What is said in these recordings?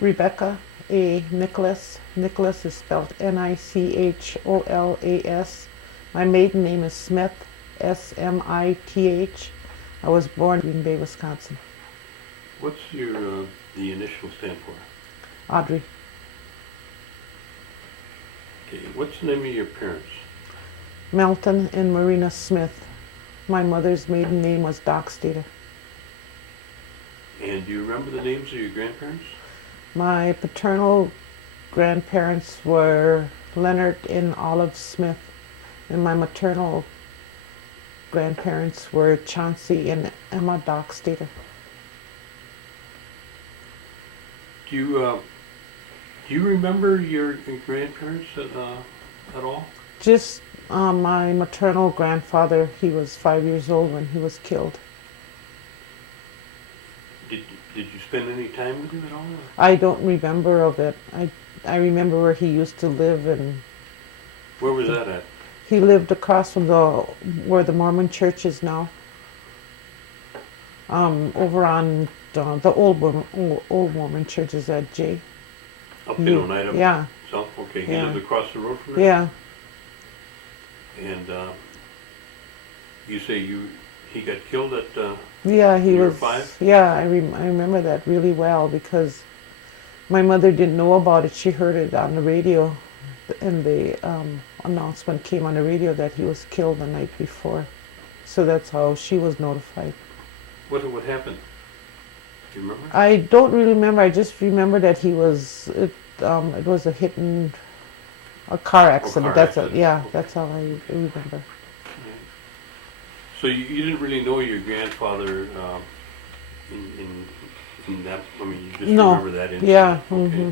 Rebecca A. Nicholas. Nicholas is spelled Nicholas. My maiden name is Smith, Smith. I was born in Green Bay, Wisconsin. What's your the initial stand for? Audrey. Okay. What's the name of your parents? Melton and Marina Smith. My mother's maiden name was Dockstader. And do you remember the names of your grandparents? My paternal grandparents were Leonard and Olive Smith, and my maternal grandparents were Chauncey and Emma Dockstader. Do you remember your grandparents at all? Just my maternal grandfather, he was 5 years old when he was killed. Did you spend any time with him at all? I don't remember of it. I remember where he used to live, and Where was that at? he lived across from where the Mormon church is now. Over on the old Mormon church is at J. Up in Oneida? Yeah. South? Okay, he Yeah. lived across the road from there? Yeah. And you say he got killed at Yeah, he you were was 5? Yeah, I remember that really well because my mother didn't know about it. She heard it on the radio, and the announcement came on the radio that he was killed the night before. So that's how she was notified. What happened? Do you remember? I don't really remember. I just remember that it was a car accident. car accident. Yeah, Okay. that's how I remember. So you didn't really know your grandfather in that, I mean, you just No. remember that incident? Yeah. Okay. Hmm.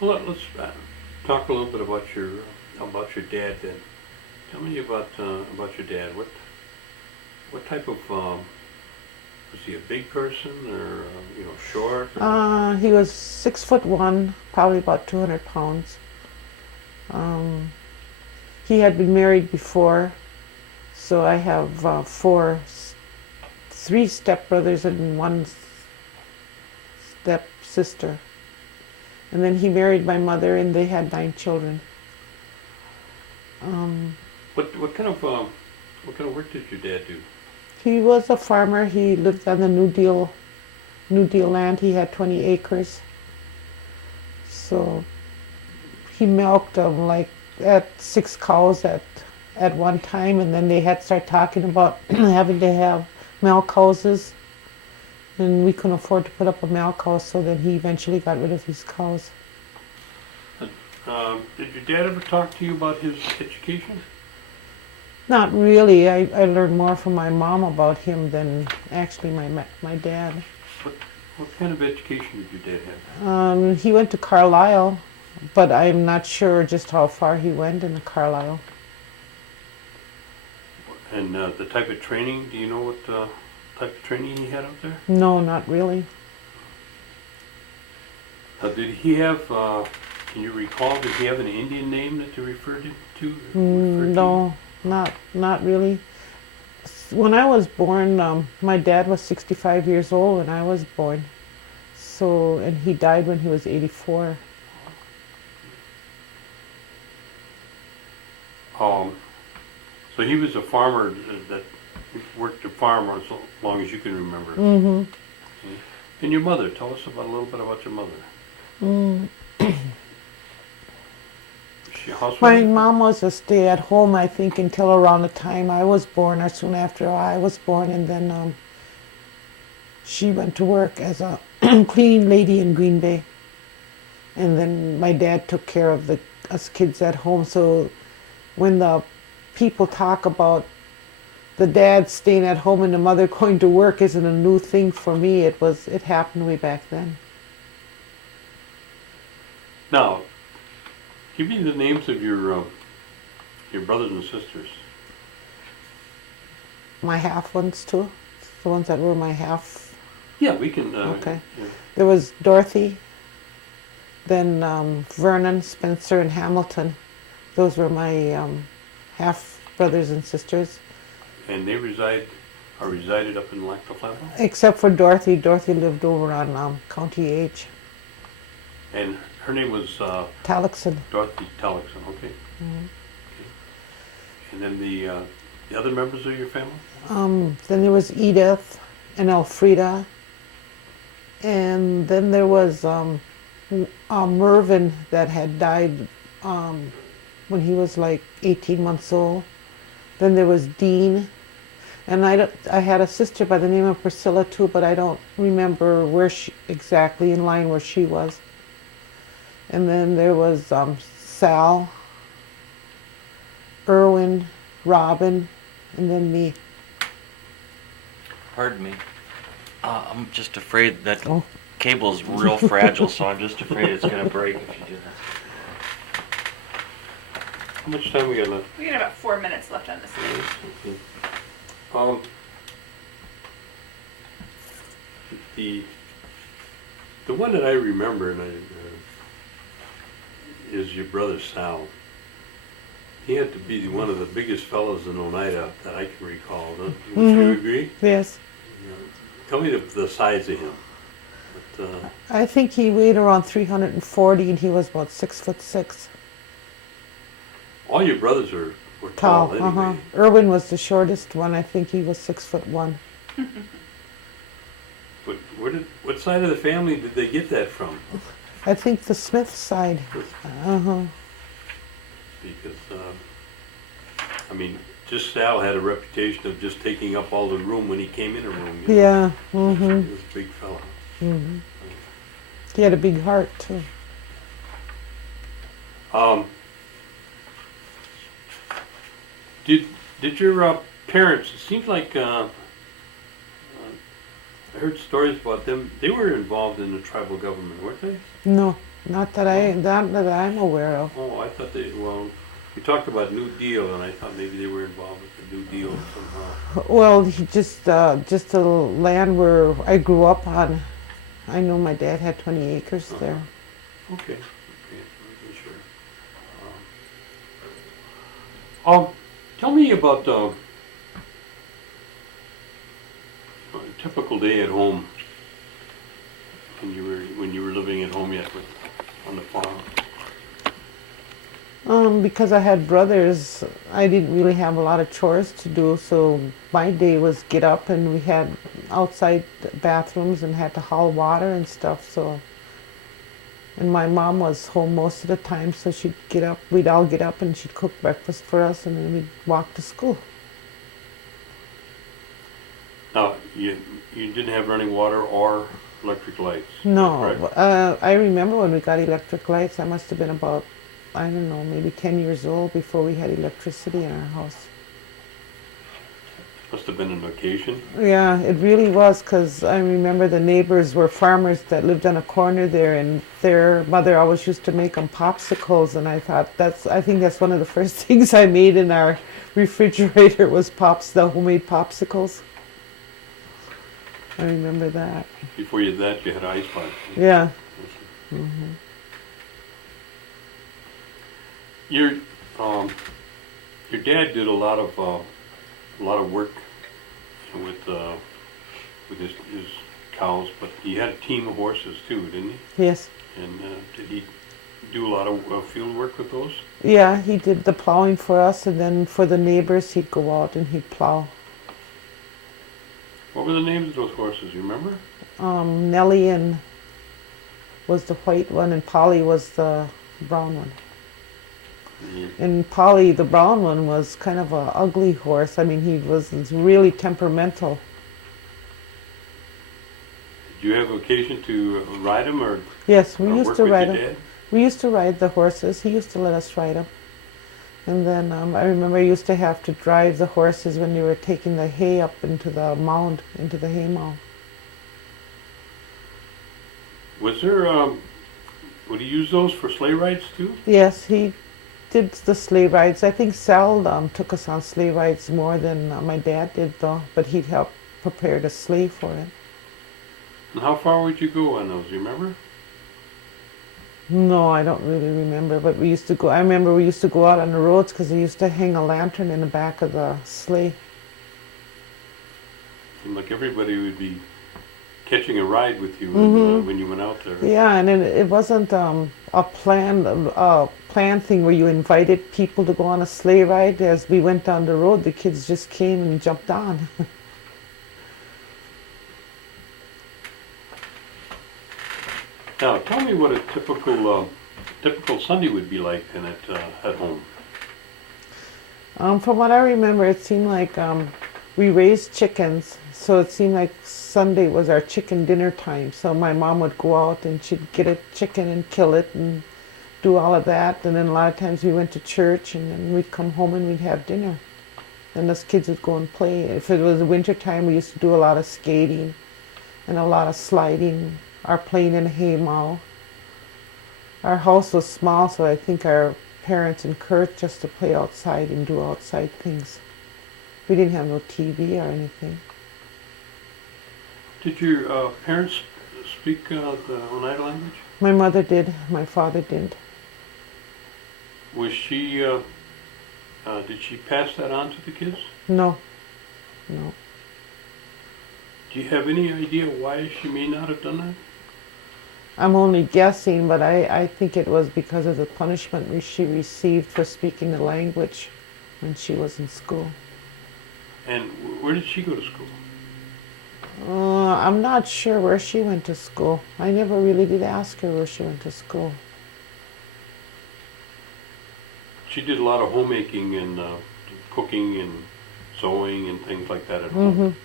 Well, let's talk a little bit about your dad then. Tell me about your dad. What type of, was he a big person or, short? Or? He was 6'1", probably about 200 pounds. He had been married before, so I have 3 stepbrothers and 1 stepsister. And then he married my mother, and they had 9 children. What kind of work did your dad do? He was a farmer. He lived on the New Deal land. He had 20 acres. So he milked like at 6 cows at one time, and then they had started talking about having to have milk houses, and we couldn't afford to put up a milk house, so then he eventually got rid of his cows. Did your dad ever talk to you about his education? Not really. I learned more from my mom about him than actually my dad. What kind of education did your dad have? He went to Carlisle, but I'm not sure just how far he went in Carlisle. And the type of training, do you know what type of training he had out there? No, not really. Did he have, can you recall, did he have an Indian name that you referred to? No, not really. When I was born, my dad was 65 years old when I was born. So, and he died when he was 84. So he was a farmer that worked a farm as long as you can remember. Mm-hmm. Okay. And your mother, tell us a little bit about your mother. Is she a housewife? My mom was a stay-at-home, I think, until around the time I was born, or soon after I was born, and then she went to work as a cleaning lady in Green Bay. And then my dad took care of us kids at home. So when the people talk about the dad staying at home and the mother going to work isn't a new thing for me. It happened way back then. Now, give me the names of your brothers and sisters. My half ones too, the ones that were my half. Yeah, we can. Okay. Yeah. There was Dorothy, then Vernon, Spencer, and Hamilton. Those were my half brothers and sisters. And they resided up in Lac-La-Flambeau? Except for Dorothy. Dorothy lived over on County H. And her name was Talixon. Dorothy Tellickson, okay. Mhm. And then the other members of your family? Then there was Edith and Elfrida. And then there was Mervyn that had died when he was like 18 months old. Then there was Dean. And I had a sister by the name of Priscilla too, but I don't remember where she exactly in line where she was. And then there was Sal, Irwin, Robin, and then me. Pardon me. I'm just afraid that Oh. cable's real fragile, so I'm just afraid it's going to break if you do that. How much time we got left? We got about 4 minutes left on this thing. Okay. The one that I remember is your brother Sal. He had to be one of the biggest fellows in Oneida that I can recall. Would you agree? Yes. Tell me the size of him. But, I think he weighed around 340 and he was about 6'6". all your brothers were tall Tall. anyway. Irwin was the shortest one. I think he was 6'1". But what side of the family did they get that from? I think the Smith side. Because, I mean, just Sal had a reputation of just taking up all the room when he came in a room. You know? Yeah. He was a big fella. He had a big heart too. Did your parents? It seems like I heard stories about them. They were involved in the tribal government, weren't they? No, not that I'm aware of. Oh, I thought they. Well, you talked about New Deal, and I thought maybe they were involved with the New Deal somehow. Well, he just the land where I grew up on. I know my dad had 20 acres there. Okay. Okay. I'm sure. Tell me about a typical day at home when you were living at home yet on the farm. Because I had brothers, I didn't really have a lot of chores to do, so my day was get up and we had outside bathrooms and had to haul water and stuff, so. And my mom was home most of the time, so she'd get up, we'd all get up and she'd cook breakfast for us and then we'd walk to school. Now, you didn't have running water or electric lights? No, correct? I remember when we got electric lights, I must have been about, I don't know, maybe 10 years old before we had electricity in our house. Must have been an occasion. Yeah, it really was, because I remember the neighbors were farmers that lived on a corner there, and their mother always used to make them popsicles, and I think that's one of the first things I made in our refrigerator was the homemade popsicles. I remember that. Before you had that, you had ice box. Yeah. Your dad did a lot of work with his cows, but he had a team of horses too, didn't he? Yes. And did he do a lot of field work with those? Yeah, he did the plowing for us, and then for the neighbors, he'd go out and he'd plow. What were the names of those horses? You remember? Nellie was the white one, and Polly was the brown one. And Polly, the brown one, was kind of a ugly horse. I mean, he was really temperamental. Did you have occasion to ride him or Yes, we or used work to with ride your him. dad? We used to ride the horses. He used to let us ride them. And then I remember I used to have to drive the horses when they were taking the hay up into the mound, into the hay mound. Was there, would he use those for sleigh rides too? Yes, he did the sleigh rides. I think Sal took us on sleigh rides more than my dad did, though. But he'd help prepare the sleigh for it. And how far would you go on those? You remember? No, I don't really remember. But we used to go. I remember we used to go out on the roads because they used to hang a lantern in the back of the sleigh. Seemed like everybody would be catching a ride with you when you went out there. Yeah, and it wasn't a planned thing where you invited people to go on a sleigh ride. As we went down the road, the kids just came and jumped on. Now, tell me what a typical Sunday would be like at home. From what I remember, it seemed like we raised chickens, so it seemed like Sunday was our chicken dinner time. So my mom would go out and she'd get a chicken and kill it and do all of that. And then a lot of times we went to church and then we'd come home and we'd have dinner. And us kids would go and play. If it was winter time, we used to do a lot of skating and a lot of sliding or playing in a haymow. Our house was small, so I think our parents encouraged us to play outside and do outside things. We didn't have no TV or anything. Did your parents speak the Oneida language? My mother did, my father didn't. Was she, did she pass that on to the kids? No. Do you have any idea why she may not have done that? I'm only guessing, but I think it was because of the punishment she received for speaking the language when she was in school. And where did she go to school? I'm not sure where she went to school. I never really did ask her where she went to school. She did a lot of homemaking and cooking and sewing and things like that at home.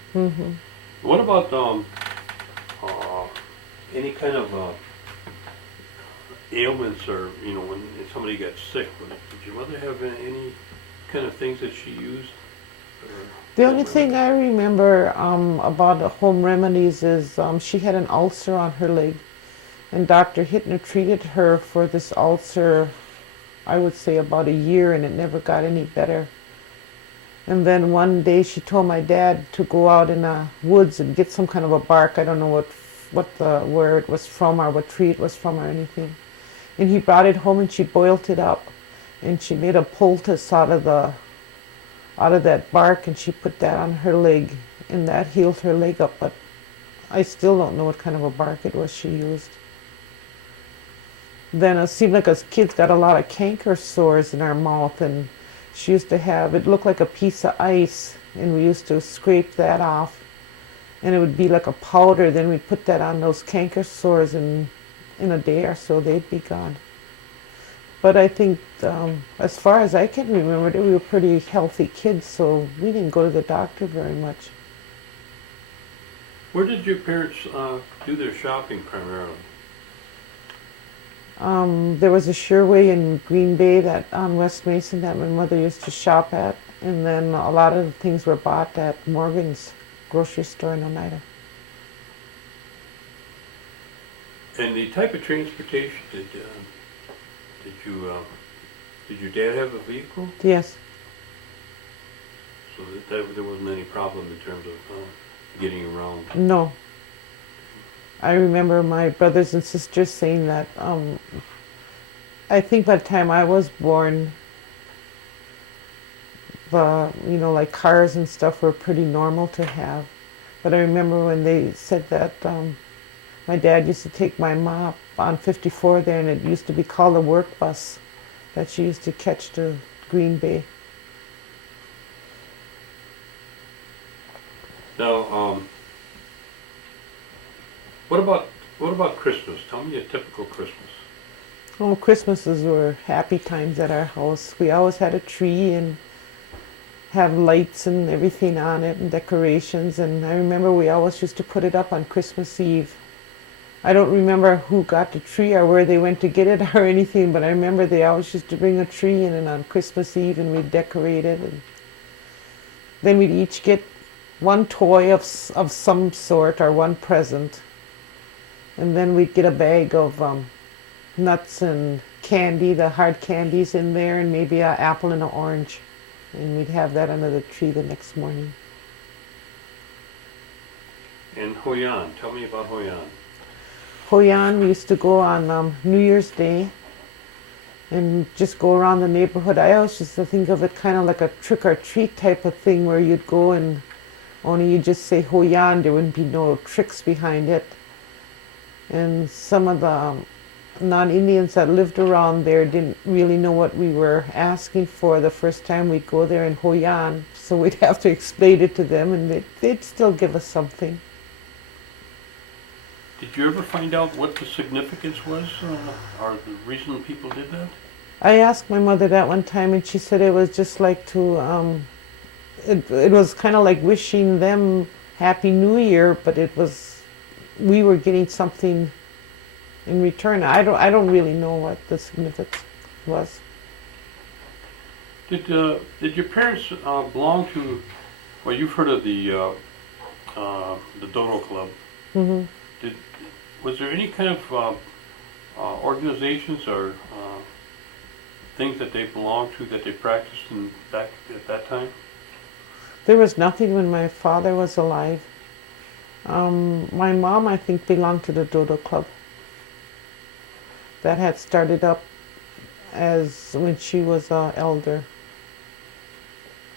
What about any kind of ailments or, when somebody got sick? Did your mother have any kind of things that she used? The only thing I remember about the home remedies is she had an ulcer on her leg, and Dr. Hittner treated her for this ulcer, I would say about a year, and it never got any better. And then one day she told my dad to go out in the woods and get some kind of a bark. I don't know where it was from or what tree it was from or anything. And he brought it home and she boiled it up, and she made a poultice out of that bark, and she put that on her leg, and that healed her leg up. But I still don't know what kind of a bark it was she used. Then it seemed like us kids got a lot of canker sores in our mouth, and she used to have, it looked like a piece of ice, and we used to scrape that off, and it would be like a powder. Then we'd put that on those canker sores, and in a day or so they'd be gone. But I think, as far as I can remember, we were pretty healthy kids, so we didn't go to the doctor very much. Where did your parents do their shopping primarily? There was a Sherway in Green Bay on West Mason that my mother used to shop at, and then a lot of the things were bought at Morgan's grocery store in Oneida. And the type of transportation, did your dad have a vehicle? Yes. So there wasn't any problem in terms of getting around? No. I remember my brothers and sisters saying that, I think by the time I was born, like cars and stuff were pretty normal to have. But I remember when they said that my dad used to take my mom on 54 there, and it used to be called a work bus that she used to catch to Green Bay. Now, what about Christmas? Tell me a typical Christmas. Oh, Christmases were happy times at our house. We always had a tree and have lights and everything on it and decorations. And I remember we always used to put it up on Christmas Eve. I don't remember who got the tree or where they went to get it or anything, but I remember they always used to bring a tree in, and on Christmas Eve, and we'd decorate it. And then we'd each get one toy of some sort or one present. And then we'd get a bag of nuts and candy, the hard candies in there, and maybe an apple and an orange. And we'd have that under the tree the next morning. And Hoyan, tell me about Hoyan. Hoyan, we used to go on New Year's Day and just go around the neighborhood. I always used to think of it kind of like a trick-or-treat type of thing, where you'd go and only you just say Hoyan, there wouldn't be no tricks behind it. And some of the non-Indians that lived around there didn't really know what we were asking for the first time we'd go there in Hoyan, so we'd have to explain it to them, and they'd still give us something. Did you ever find out what the significance was, or the reason people did that? I asked my mother that one time, and she said it was just like to, it was kind of like wishing them Happy New Year, but we were getting something in return. I don't really know what the significance was. Did your parents belong to? Well, you've heard of the Dodo Club. Hmm. Was there any kind of organizations or things that they belonged to that they practiced back at that time? There was nothing when my father was alive. My mom, I think, belonged to the Dodo Club. That had started up as when she was an elder.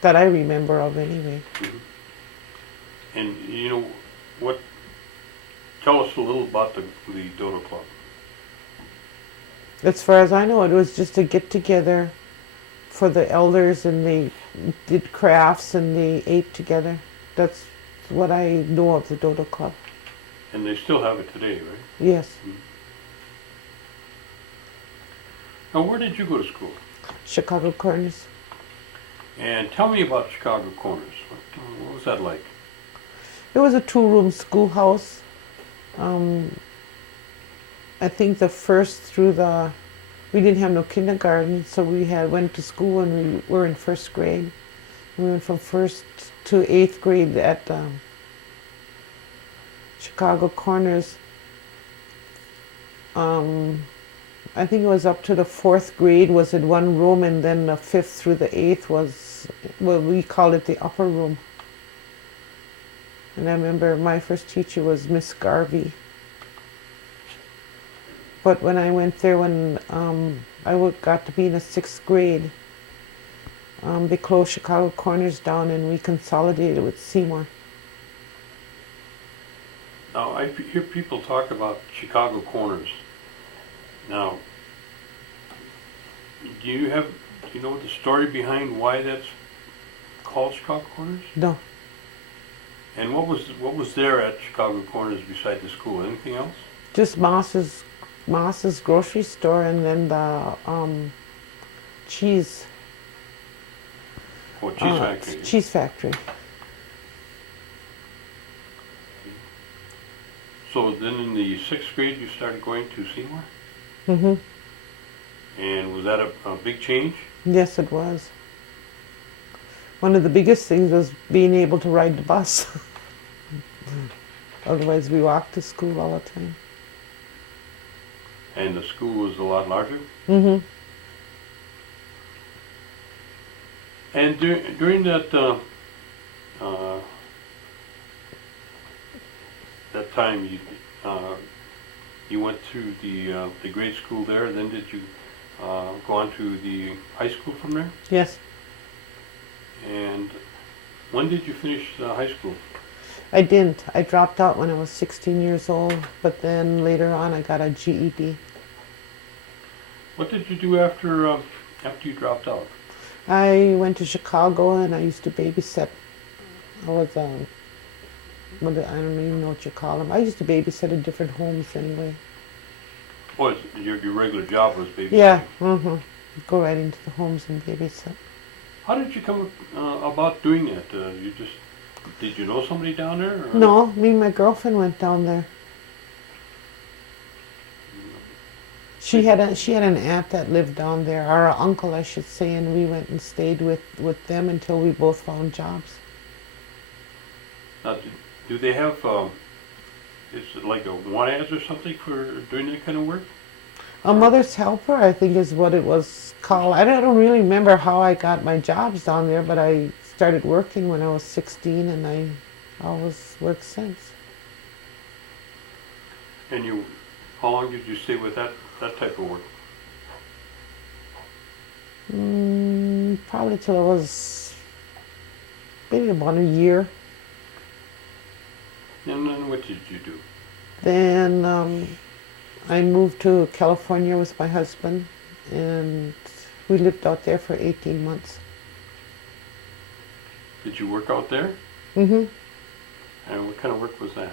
That I remember of anyway. Mm-hmm. And you know what? Tell us a little about the Dodo Club. As far as I know, it was just a get together for the elders, and they did crafts and they ate together. That's what I know of the Dodo Club. And they still have it today, right? Yes. Mm-hmm. Now, where did you go to school? Chicago Corners. And tell me about Chicago Corners. What was that like? It was a 2-room schoolhouse. I think the first we didn't have no kindergarten, so we went to school when we were in first grade. We went from first to 8th grade at Chicago Corners. I think it was up to the 4th grade was in one room, and then the 5th through the 8th was, well, we called it the upper room. And I remember my first teacher was Miss Garvey. But when I went there, when got to be in the 6th grade, they closed Chicago Corners down and we consolidated with Seymour. Now, I hear people talk about Chicago Corners. Now, do you know the story behind why that's called Chicago Corners? No. And what was there at Chicago Corners beside the school? Anything else? Just Moss's grocery store, and then the cheese. Oh, cheese factory. Cheese factory. So then in the 6th grade you started going to Seymour? Mhm. And was that a big change? Yes, it was. One of the biggest things was being able to ride the bus. Otherwise, we walked to school all the time. And the school was a lot larger? Mhm. And during that that time, you went to the grade school there. And then did you go on to the high school from there? Yes. And when did you finish high school? I didn't. I dropped out when I was 16 years old, but then later on I got a GED. What did you do after you dropped out? I went to Chicago and I used to babysit. I was, I don't even know what you call them. I used to babysit in different homes anyway. Oh, your regular job was babysitting? Yeah, go right into the homes and babysit. How did you come about doing that? Did you know somebody down there? Or? No, me and my girlfriend went down there. She had an aunt that lived down there, or an uncle, I should say, and we went and stayed with them until we both found jobs. Now, do they have, is it like a want-ads or something for doing that kind of work? A mother's helper, I think, is what it was called. I don't really remember how I got my jobs down there, but I started working when I was 16, and I always worked since. And how long did you stay with that type of work? Probably till I was maybe about a year. And then what did you do? Then I moved to California with my husband, and we lived out there for 18 months. Did you work out there? hmm And what kind of work was that?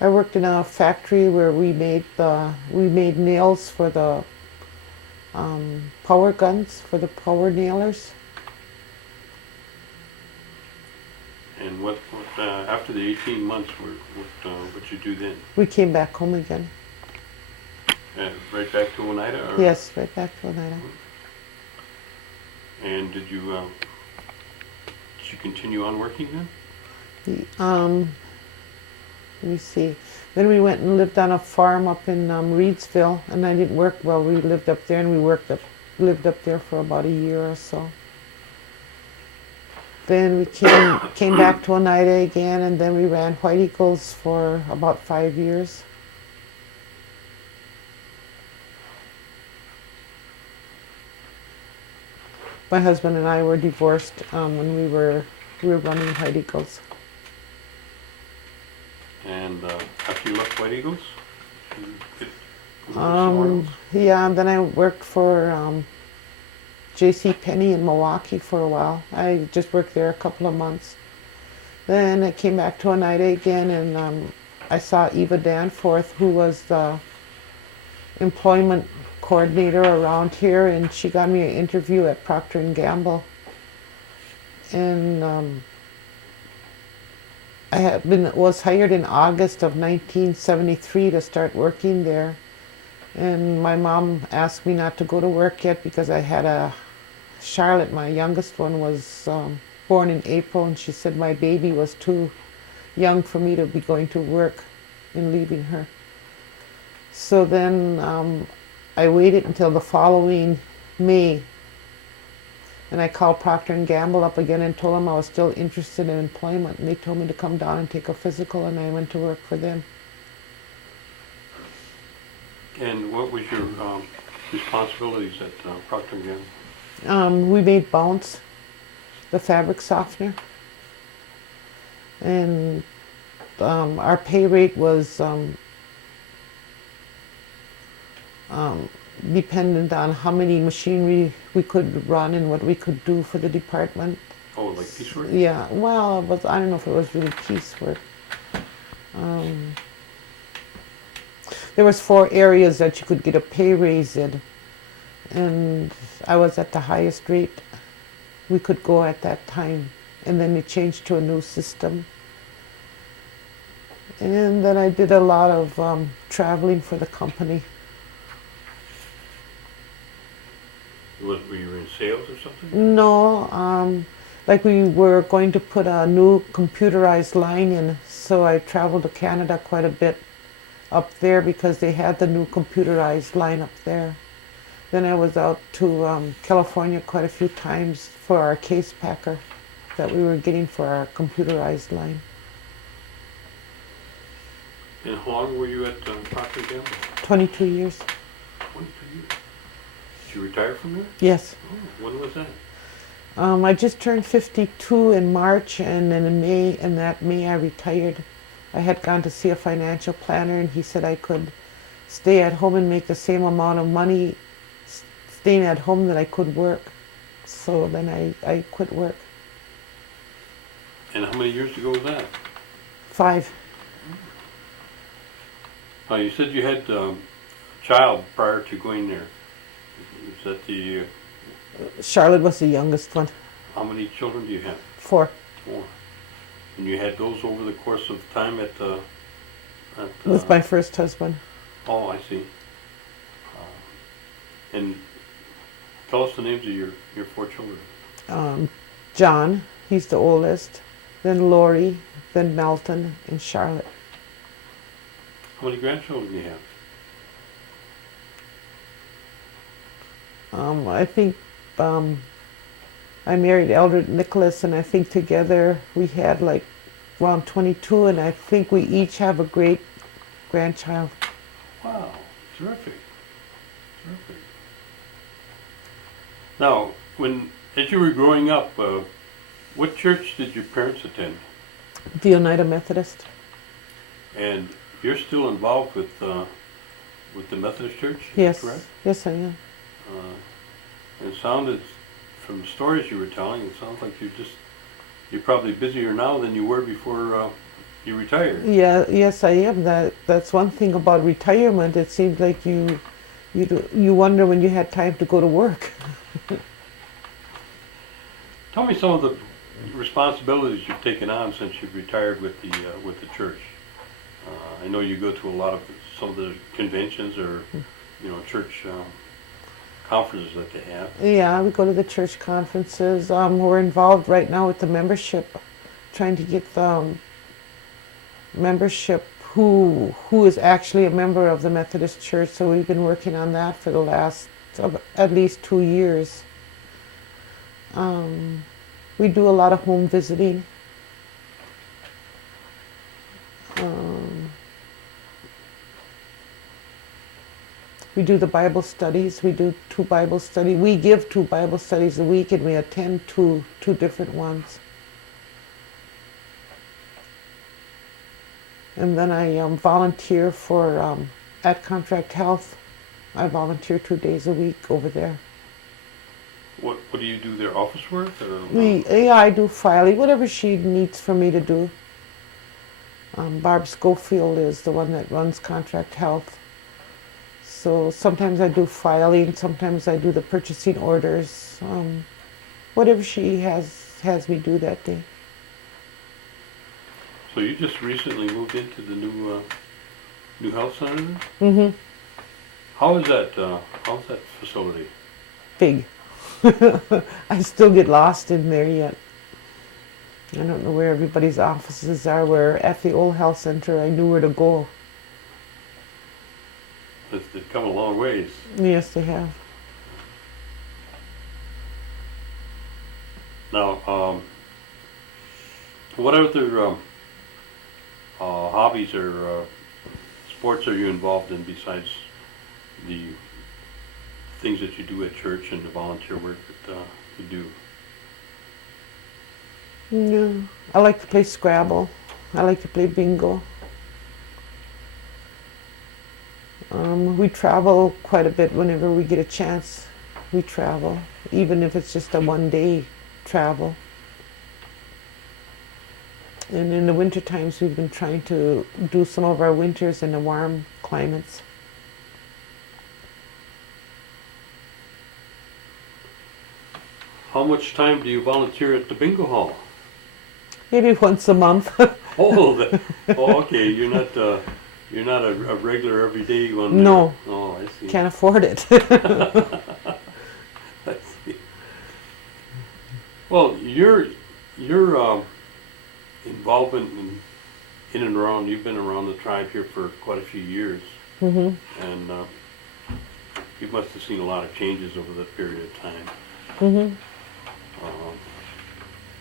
I worked in a factory where we made nails for the power guns, for the power nailers. And what after the 18 months, what you do then? We came back home again. Right back to Oneida? Or? Yes, right back to Oneida. And did you continue on working then? Let me see. Then we went and lived on a farm up in Reedsville, and I didn't work well. We lived up there, and lived up there for about a year or so. Then we came back to Oneida again, and then we ran White Eagles for about 5 years. My husband and I were divorced when we were running White Eagles. And after you left White Eagles, you moved somewhere else? Yeah, and then I worked for J.C. Penney in Milwaukee for a while. I just worked there a couple of months. Then I came back to Oneida again, and I saw Eva Danforth, who was the employment coordinator around here, and she got me an interview at Procter & Gamble. And was hired in August of 1973 to start working there. And my mom asked me not to go to work yet because I had Charlotte, my youngest one, was born in April, and she said my baby was too young for me to be going to work and leaving her. So then I waited until the following May, and I called Procter & Gamble up again and told them I was still interested in employment, and they told me to come down and take a physical, and I went to work for them. And what was your responsibilities at Procter & Gamble? We made Bounce, the fabric softener, and our pay rate was dependent on how many machinery we could run and what we could do for the department. Oh, like piecework? Yeah, well, I don't know if it was really piecework. There was 4 areas that you could get a pay raise in, and I was at the highest rate we could go at that time, and then it changed to a new system. And then I did a lot of traveling for the company. Were you in sales or something? No, like we were going to put a new computerized line in, so I traveled to Canada quite a bit up there because they had the new computerized line up there. Then I was out to California quite a few times for our case packer that we were getting for our computerized line. And how long were you at Procter & Gamble? 22 years. 22 years. Did you retire from there? Yes. Oh, when was that? I just turned 52 in March, and then in that May I retired. I had gone to see a financial planner, and he said I could stay at home and make the same amount of money staying at home that I could work. So then I quit work. And how many years ago was that? 5. You said you had a child prior to going there. Is that the... Charlotte was the youngest one. How many children do you have? 4. 4. And you had those over the course of time at With my first husband. Oh, I see. And tell us the names of your 4 children. John, he's the oldest, then Lori, then Melton, and Charlotte. How many grandchildren do you have? I think I married Eldred Nicholas, and I think together we had like around 22, and I think we each have a great grandchild. Wow, terrific. Terrific. Now, as you were growing up, what church did your parents attend? The Oneida Methodist. And you're still involved with the Methodist Church, is that Yes, correct? yes, I am. It sounded, from the stories you were telling, it sounds like you're probably busier now than you were before you retired. Yeah, yes, I am. That's one thing about retirement. It seems like you wonder when you had time to go to work. Tell me some of the responsibilities you've taken on since you've retired with the church. I know you go to some of the conventions or church conferences that they have. Yeah, we go to the church conferences. We're involved right now with the membership, trying to get the membership who is actually a member of the Methodist Church. So we've been working on that for the last at least 2 years. We do a lot of home visiting. We do the Bible studies. We do 2 Bible studies. We give 2 Bible studies a week, and we attend two different ones. And then I volunteer for at Contract Health. I volunteer 2 days a week over there. What do you do there? Office work? Or, Yeah, I do filing, whatever she needs for me to do. Barb Schofield is the one that runs Contract Health. So sometimes I do filing, sometimes I do the purchasing orders. Whatever she has me do that day. So you just recently moved into the new health center? Mm-hmm. How's that facility? Big. I still get lost in there yet. I don't know where everybody's offices are. Where at the old health center, I knew where to go. They've come a long ways. Yes, they have. Now, what other hobbies or sports are you involved in besides the things that you do at church and the volunteer work that you do? No, I like to play Scrabble. I like to play bingo. We travel quite a bit whenever we get a chance. We travel, even if it's just a one-day travel. And in the winter times, we've been trying to do some of our winters in the warm climates. How much time do you volunteer at the bingo hall? Maybe once a month. Okay. You're not a regular everyday one. No. There. Oh, I see. Can't afford it. I see. Well, your involvement in and around, you've been around the tribe here for quite a few years, Mm-hmm. and you must have seen a lot of changes over that period of time. Mm-hmm.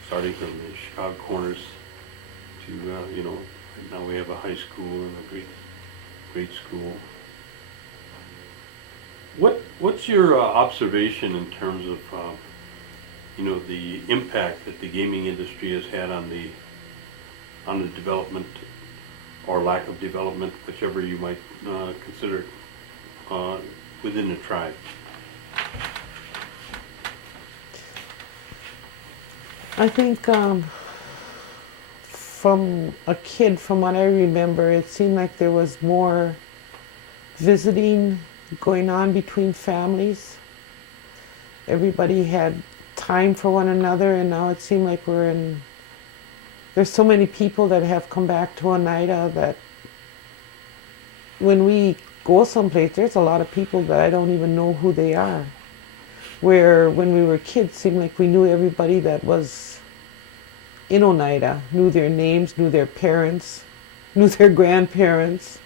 Starting from the Chicago corners to right now we have a high school and a great school. What's your observation in terms of the impact that the gaming industry has had on the development or lack of development, whichever you might consider within the tribe? I think from a kid, from what I remember, it seemed like there was more visiting going on between families. Everybody had time for one another, and now it seemed like there's so many people that have come back to Oneida that when we go someplace, there's a lot of people that I don't even know who they are. Where when we were kids, it seemed like we knew everybody that was in Oneida, knew their names, knew their parents, knew their grandparents.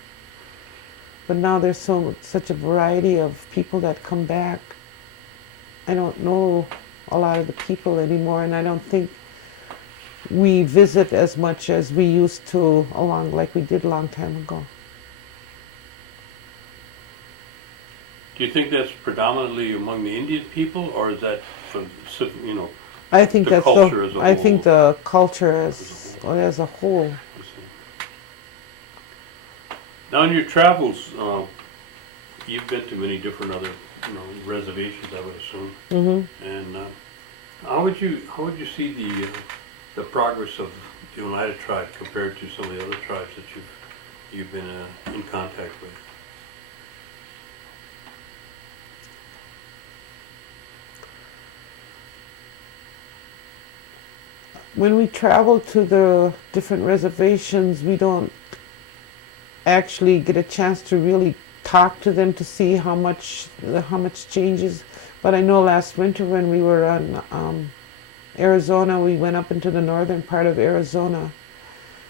But now there's such a variety of people that come back. I don't know a lot of the people anymore, and I don't think we visit as much as we used to like we did a long time ago. Do you think that's predominantly among the Indian people, or is that from I think the that's culture as a I whole? think the culture as a whole. Now, in your travels, you've been to many different other, reservations, I would assume. Mm-hmm. And how would you see the progress of the Oneida tribe compared to some of the other tribes that you've been in contact with? When we travel to the different reservations, we don't actually get a chance to really talk to them to see how much changes. But I know last winter when we were on Arizona, we went up into the northern part of Arizona,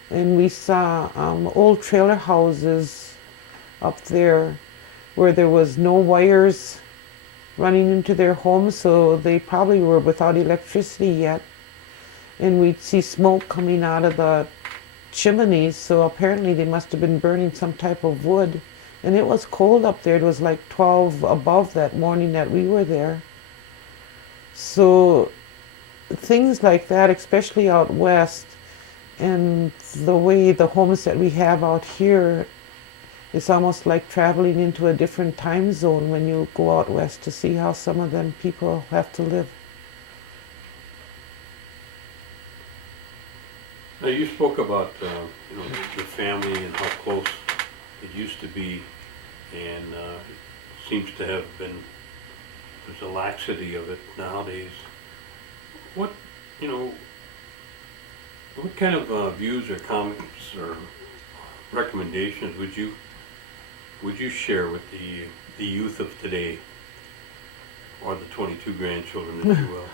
and we saw old trailer houses up there where there was no wires running into their homes, so they probably were without electricity yet. And we'd see smoke coming out of the chimneys, so apparently they must have been burning some type of wood. And it was cold up there. It was like 12 above that morning that we were there. So things like that, especially out west, and the way the homes that we have out here, it's almost like traveling into a different time zone when you go out west to see how some of them people have to live. Now, you spoke about the family and how close it used to be, and it seems to have been, there's a laxity of it nowadays. What what kind of views or comments or recommendations would you share with the youth of today, or the 22 grandchildren, if you will,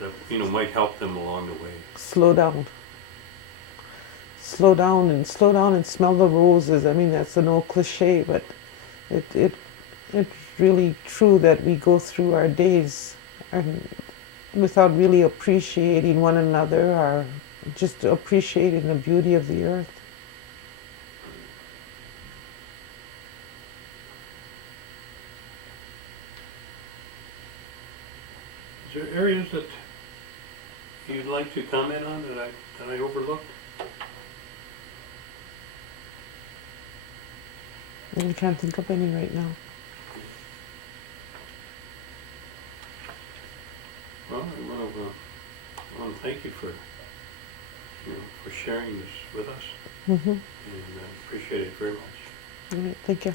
that might help them along the way? Slow down. Slow down and smell the roses. I mean, that's an old cliche, but it's really true that we go through our days and without really appreciating one another or just appreciating the beauty of the earth. Is there areas that you'd like to comment on that I overlooked? I can't think of any right now. Well, I want to thank you for for sharing this with us, Mm-hmm. and appreciate it very much. All right, thank you.